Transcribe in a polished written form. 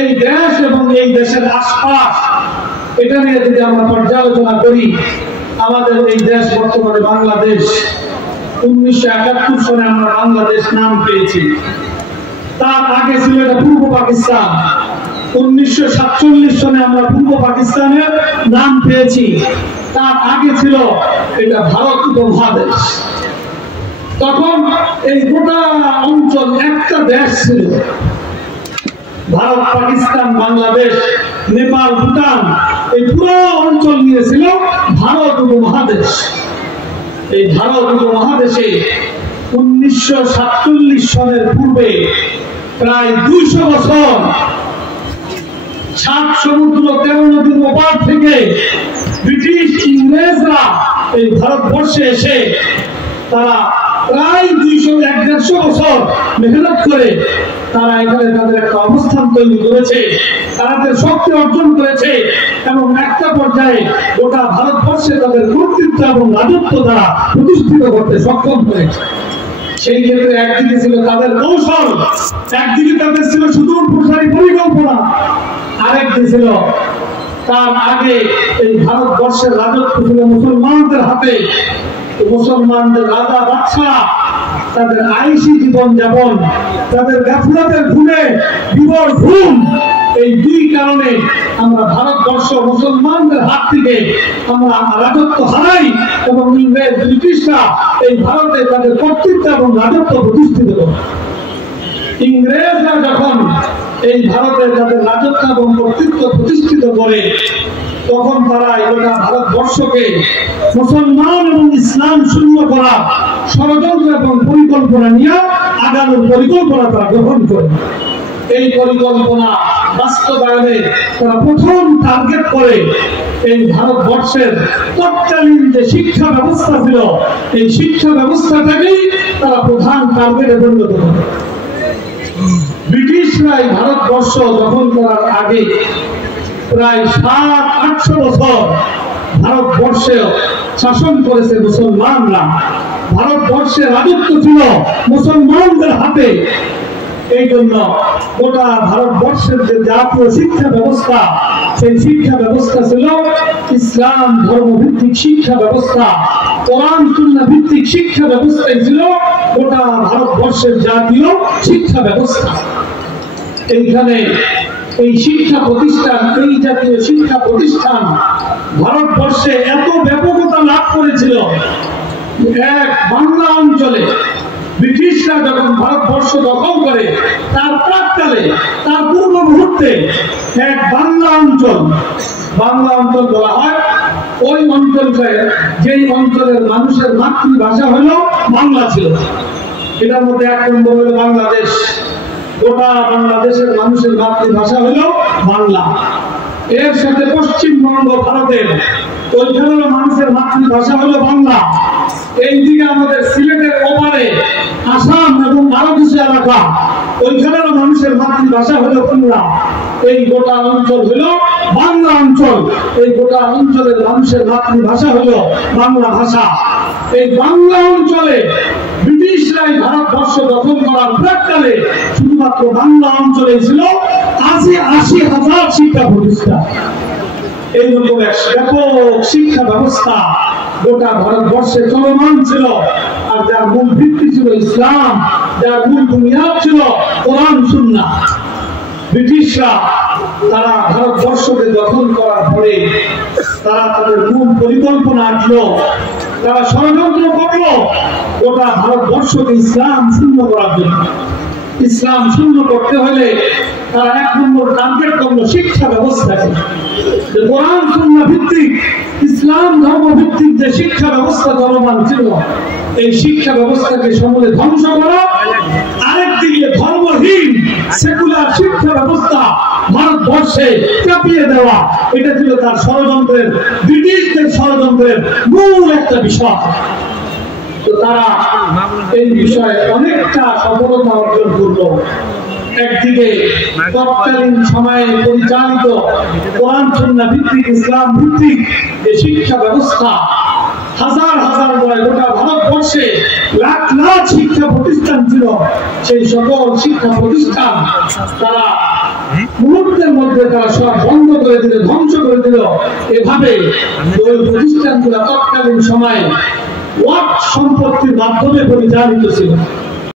এই দেশ এবং এই দেশের আশপাশ এটা নিয়ে যদি আমরা পর্যালোচনা করি, আমাদের এই দেশ বর্তমানে বাংলাদেশ, 1971 সালে আমরা বাংলাদেশ নাম পেয়েছি। তার আগে ছিল এটা পূর্ব পাকিস্তান। 1947 সালে আমরা পূর্ব পাকিস্তানের নাম পেয়েছি। তার আগে ছিল এটা ভারত উপমহাদেশ। তখন এই গোটা অঞ্চল একটা দেশ ছিল। ভারত, পাকিস্তান, বাংলাদেশ, নেপাল, ভুটান, এই পুরো অঞ্চল নিয়েছিল ভারত উপমহাদেশ। এই ভারত উপমহাদেশে 1947 সালের পূর্বে প্রায় 200 বছর 7 সমুদ্র 13 নদীর ওপার থেকে ব্রিটিশ ইংরেজরা এই ভারতবর্ষে এসে তারা প্রায় 200-150 বছর মেহনত করে তারা এখানে তাদের একটা অবস্থান তৈরি করেছে, তাদের শক্তি অর্জন করেছে এবং একটা পর্যায়ে গোটা ভারতবর্ষে তাদের কর্তৃত্ব এবং রাজত্ব দ্বারা প্রতিষ্ঠিত করতে সক্ষম হয়েছে। সেই ক্ষেত্রে একদিকে ছিল তাদের কৌশল, একদিকে তাদের ছিল সুদূর প্রসারী পরিকল্পনা, আরেকদিকে ছিল তার আগে এই ভারতবর্ষের রাজত্ব ছিল মুসলমানদের হাতে। মুসলমানদের রাজা বাদশাহ তাদের আইসি জীবন যাপন, তাদের গাফিলতের ঘুমে বিবর ঘুম, এই দুই কারণে আমরা ভারতবর্ষ মুসলমানদের হাত থেকে আমরা রাজত্ব হারাই এবং ইংরেজ ব্রিটিশরা এই ভারতে তাদের কর্তৃত্ব এবং রাজত্ব প্রতিষ্ঠিত করে। ইংরেজরা যখন এই ভারতে তাদের রাজত্ব এবং কর্তৃত্ব প্রতিষ্ঠিত করে, তখন তারা গোটা ভারতবর্ষকে মুসলমান এবং ইসলাম শূন্য করা ষড়যন্ত্র এবং পরিকল্পনা নিয়ে আগানোর পরিকল্পনা তারা গ্রহণ করে। এই পরিকল্পনা বাস্তবায়নে তারা প্রথম টার্গেট করে এই ভারতবর্ষের তৎকালীন যে শিক্ষা ব্যবস্থা ছিল, এই শিক্ষা ব্যবস্থাটাকেই তারা প্রধান টার্গেটে পরিণত করে। ব্রিটিশরা এই ভারতবর্ষ দখল করার আগে প্রায় 700-800 বছর ভারতবর্ষে শাসন করেছে মুসলমানরা। ভারতবর্ষের রাজত্ব ছিল মুসলমানদের হাতে। এই জন্য গোটা ভারতবর্ষের যে জাতীয় শিক্ষা ব্যবস্থা, সেই শিক্ষা ব্যবস্থা ছিল ইসলাম ধর্ম ভিত্তিক শিক্ষা ব্যবস্থা, কোরআন সুন্নাহ ভিত্তিক শিক্ষা ব্যবস্থাই ছিল গোটা ভারতবর্ষের জাতীয় শিক্ষা ব্যবস্থা। এইখানে এই শিক্ষা প্রতিষ্ঠান, এই জাতীয় শিক্ষা প্রতিষ্ঠান ভারতবর্ষে এত ব্যাপকতা লাভ করেছিল, এক বাংলা অঞ্চলে ব্রিটিশরা যখন ভারতবর্ষ দখল করে তার প্রাককালে, তার পূর্ব মুহূর্তে এক বাংলা অঞ্চল বলা হয় ওই অঞ্চলকে, যেই অঞ্চলের মানুষের মাতৃভাষা হলো বাংলা ছিল। এটার মধ্যে 1 নম্বর হলো বাংলাদেশ। গোটা বাংলাদেশের মানুষের মাতৃভাষা হলো বাংলা। এর সাথে পশ্চিমবঙ্গ ভারতের, ওইখানেরও মানুষের মাতৃভাষা হলো বাংলা। এইদিকে আমাদের সিলেটের ওপারে আসাম এবং আরো কিছু এলাকা, ওইখানেরও মানুষের মাতৃভাষা হলো বাংলা। এই গোটা অঞ্চল হলো বাংলা অঞ্চল। এই গোটা অঞ্চলের মানুষের মাতৃভাষা হলো বাংলা ভাষা। এই বাংলা অঞ্চলে ব্রিটিশরাই ভারতবর্ষ দখল করার প্রাককালে শুধুমাত্র বাংলা অঞ্চলে ছিল 80,000 শিক্ষা প্রতিষ্ঠান। এইরকম এক ব্যাপক শিক্ষা ব্যবস্থা গোটা ভারতবর্ষে চলমান ছিল। আর যার মূল ভিত্তি ছিল ইসলাম, যার মূল বুনিয়াদ ছিল কোরআন সুন্নাহ। ব্রিটিশরা তারা ভারতবর্ষকে দখল করার পরে তারা তাদের মূল পরিকল্পনা আঁটলো, তারা ষড়যন্ত্র করলো গোটা ভারতবর্ষকে ইসলাম শূন্য করার জন্য। ইসলাম শূন্য করতে হলে তারা 1 নম্বর টার্গেট করলো শিক্ষা ব্যবস্থাকে। কোরআন সুন্নাহ ভিত্তিক, ইসলাম ধর্ম ভিত্তিক যে শিক্ষা ব্যবস্থা চলমান ছিল, এই শিক্ষা ব্যবস্থাকে সমূলে ধ্বংস করা। আরেকদিকে ধর্মহীন সেকুলার শিক্ষা ব্যবস্থা ভারতবর্ষে চাপিয়ে দেওয়া, এটা ছিল তার ষড়যন্ত্রের, ব্রিটিশদের ষড়যন্ত্রের মূল একটা বিষয়। তো তারা এই বিষয়ে অনেকটা সফলতা অর্জন করলো। একদিকে তৎকালীন সময়ে পরিচালিত কোরআন সুন্নাহ ভিত্তিক, ইসলাম ভিত্তিক যে শিক্ষা ব্যবস্থা, হাজার হাজার গোটা ভারতবর্ষে লাখ লাখ শিক্ষা প্রতিষ্ঠান ছিল। সেই সকল শিক্ষা প্রতিষ্ঠান তারা মুহূর্ত করে তারা সব বন্ধ করে দিল, ধ্বংস করে দিল। এভাবে ওই প্রতিষ্ঠানগুলো তৎকালীন সময়ে ওয়াক্ফ সম্পত্তির মাধ্যমে পরিচালিত ছিল।